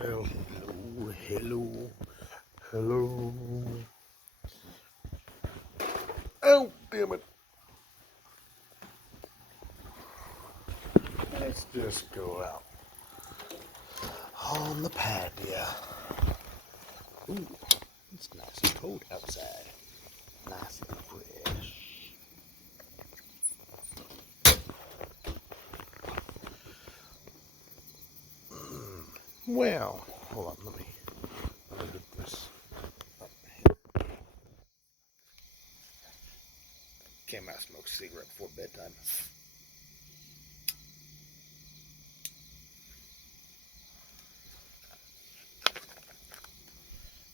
Well, hello. Oh, damn it. Let's just go out on the patio. Ooh, it's nice and cold outside. Nice and fresh. Well, hold on, let me get this. Came out and smoked a cigarette before bedtime.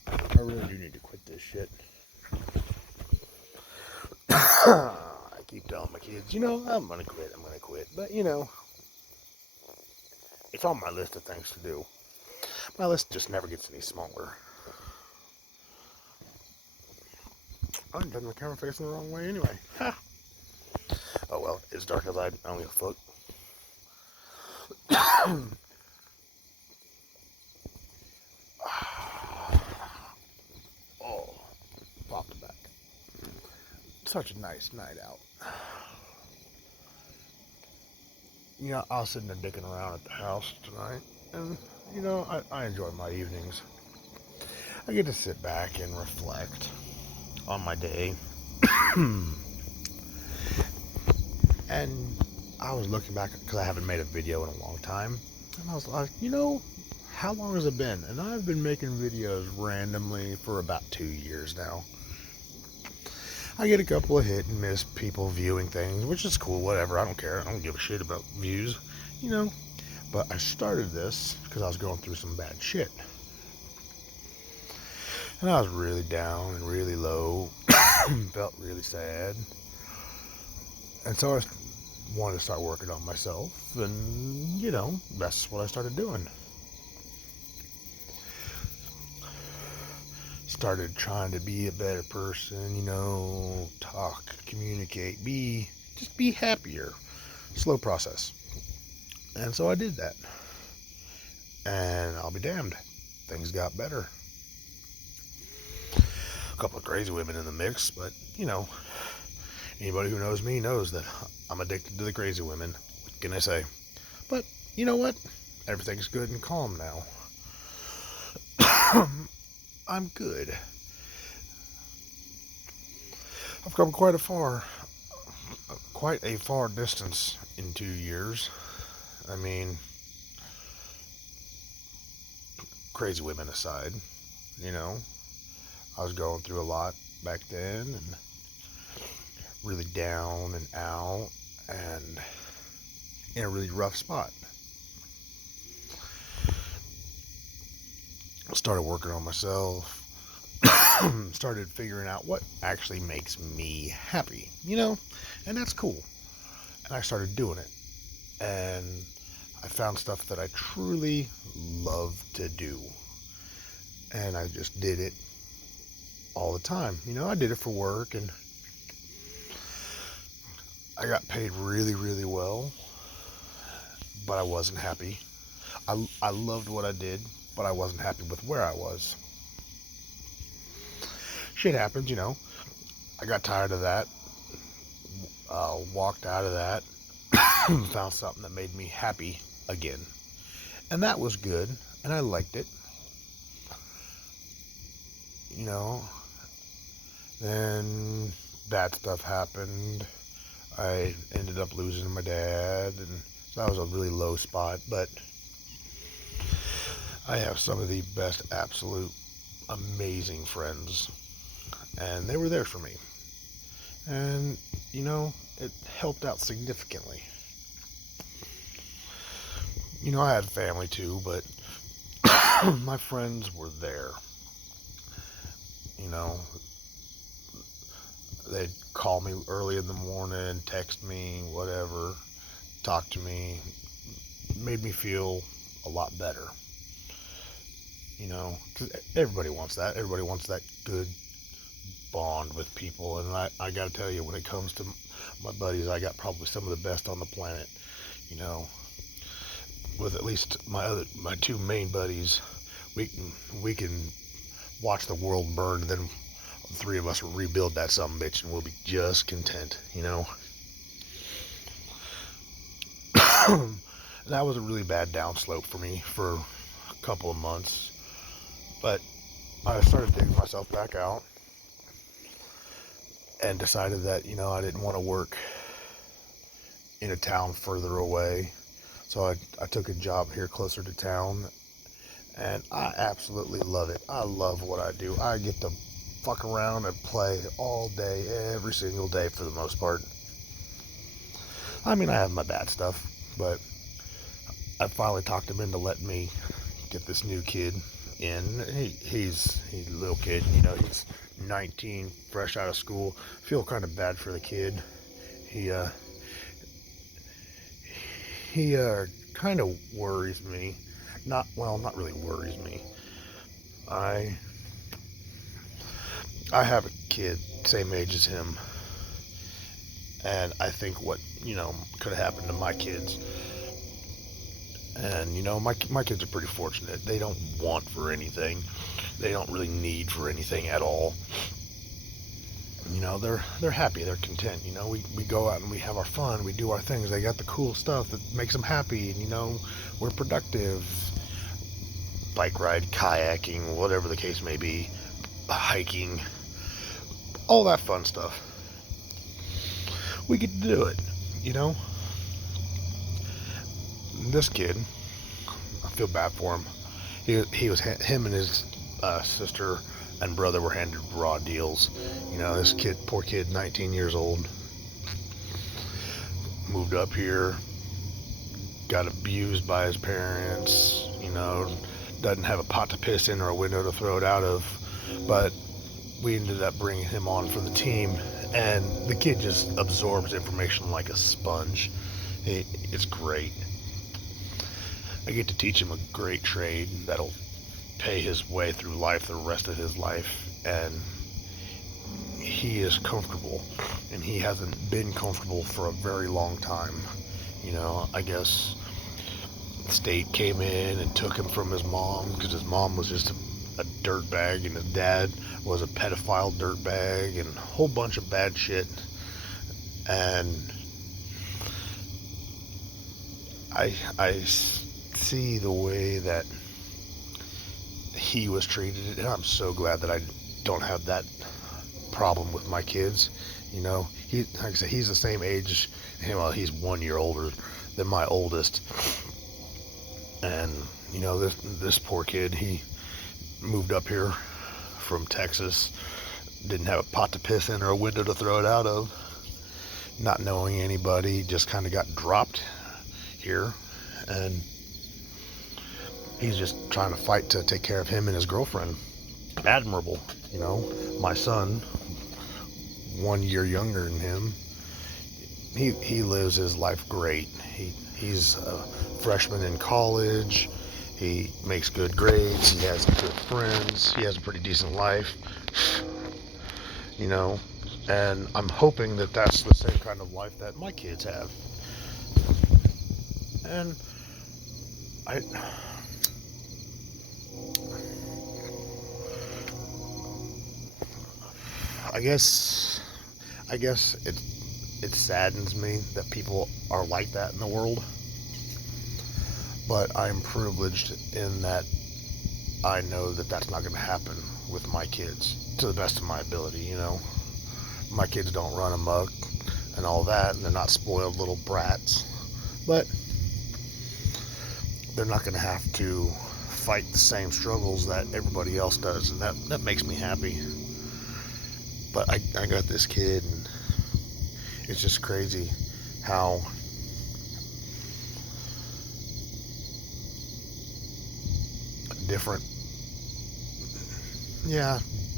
I really do need to quit this shit. I keep telling my kids, I'm gonna quit. But, it's on my list of things to do. My list just never gets any smaller. I'm done my camera facing the wrong way anyway. Ha! Oh well, it's dark outside, only a foot. Oh, popped back. Such a nice night out. I was sitting there dicking around at the house tonight, and, I enjoy my evenings. I get to sit back and reflect on my day. And I was looking back, because I haven't made a video in a long time, and I was like, how long has it been? And I've been making videos randomly for about 2 years now. I get a couple of hit and miss people viewing things, which is cool, whatever, I don't care. I don't give a shit about views, But I started this because I was going through some bad shit. And I was really down and really low, felt really sad. And so I wanted to start working on myself, and, that's what I started doing. Started trying to be a better person, talk, communicate, just be happier. Slow process. And so I did that. And I'll be damned, things got better. A couple of crazy women in the mix, but, anybody who knows me knows that I'm addicted to the crazy women. What can I say? But, you know what? Everything's good and calm now. I'm good. I've come quite a far distance in 2 years. I mean, crazy women aside, I was going through a lot back then, and really down and out, and in a really rough spot. I started working on myself, started figuring out what actually makes me happy, and that's cool. And I started doing it, and I found stuff that I truly love to do, and I just did it all the time. I did it for work, and I got paid really, really well, but I wasn't happy. I loved what I did, but I wasn't happy with where I was. Shit happens, I got tired of that, walked out of that, found something that made me happy again. And that was good, and I liked it. Then bad stuff happened. I ended up losing my dad, and so that was a really low spot, but I have some of the best, absolute, amazing friends, and they were there for me. And, it helped out significantly. I had family too, but my friends were there. They'd call me early in the morning, text me, whatever, talk to me, made me feel a lot better. 'Cause everybody wants that. Everybody wants that good bond with people, and I got to tell you, when it comes to my buddies, I got probably some of the best on the planet. With at least my two main buddies, we can watch the world burn, and then the three of us will rebuild that sumbitch, and we'll be just content, you know. That was a really bad downslope for me for a couple of months, but I started digging myself back out and decided that, you know, I didn't want to work in a town further away. So I took a job here closer to town, and I absolutely love it. I love what I do. I get to fuck around and play all day, every single day for the most part. I mean, I have my bad stuff, but I finally talked him into letting me get this new kid in. He's a little kid, you know, he's 19, fresh out of school. Feel kind of bad for the kid. He kind of worries me. Not really worries me. I have a kid same age as him, and I think what, you know, could have happened to my kids. And, you know, my kids are pretty fortunate. They don't want for anything. They don't really need for anything at all. You know, they're happy. They're content. You know, we go out and we have our fun. We do our things. They got the cool stuff that makes them happy. And, you know, we're productive. Bike ride, kayaking, whatever the case may be. Hiking. All that fun stuff. We get to do it, you know. This kid, I feel bad for him. Him and his sister and brother were handed raw deals. You know, this kid, poor kid, 19 years old, moved up here, got abused by his parents, you know, doesn't have a pot to piss in or a window to throw it out of, but we ended up bringing him on for the team, and the kid just absorbs information like a sponge. It's great. I get to teach him a great trade that'll pay his way through life the rest of his life, and he is comfortable, and he hasn't been comfortable for a very long time. You know, I guess the state came in and took him from his mom because his mom was just a dirtbag, and his dad was a pedophile dirtbag, and a whole bunch of bad shit. And I see the way that he was treated, and I'm so glad that I don't have that problem with my kids. You know, like I said, he's the same age. Well, he's 1 year older than my oldest, and you know, this poor kid, he moved up here from Texas, didn't have a pot to piss in or a window to throw it out of, not knowing anybody, just kind of got dropped here, and he's just trying to fight to take care of him and his girlfriend. Admirable, you know. My son, 1 year younger than him, he lives his life great. He's a freshman in college. He makes good grades. He has good friends. He has a pretty decent life, you know. And I'm hoping that that's the same kind of life that my kids have. And I guess it saddens me that people are like that in the world. But I'm privileged in that I know that that's not going to happen with my kids, to the best of my ability, you know. My kids don't run amok and all that, and they're not spoiled little brats. But they're not going to have to fight the same struggles that everybody else does, and that makes me happy. But I got this kid, and it's just crazy how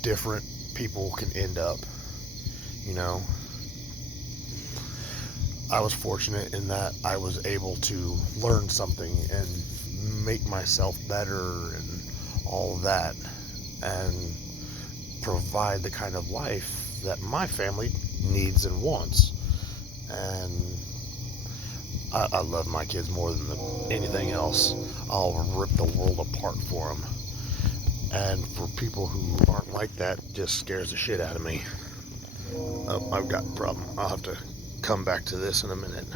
different people can end up, you know. I was fortunate in that I was able to learn something and make myself better and all of that, and provide the kind of life that my family needs and wants. And I love my kids more than anything else. I'll rip the world apart for them. And for people who aren't like that, just scares the shit out of me. Oh, I've got a problem. I'll have to come back to this in a minute.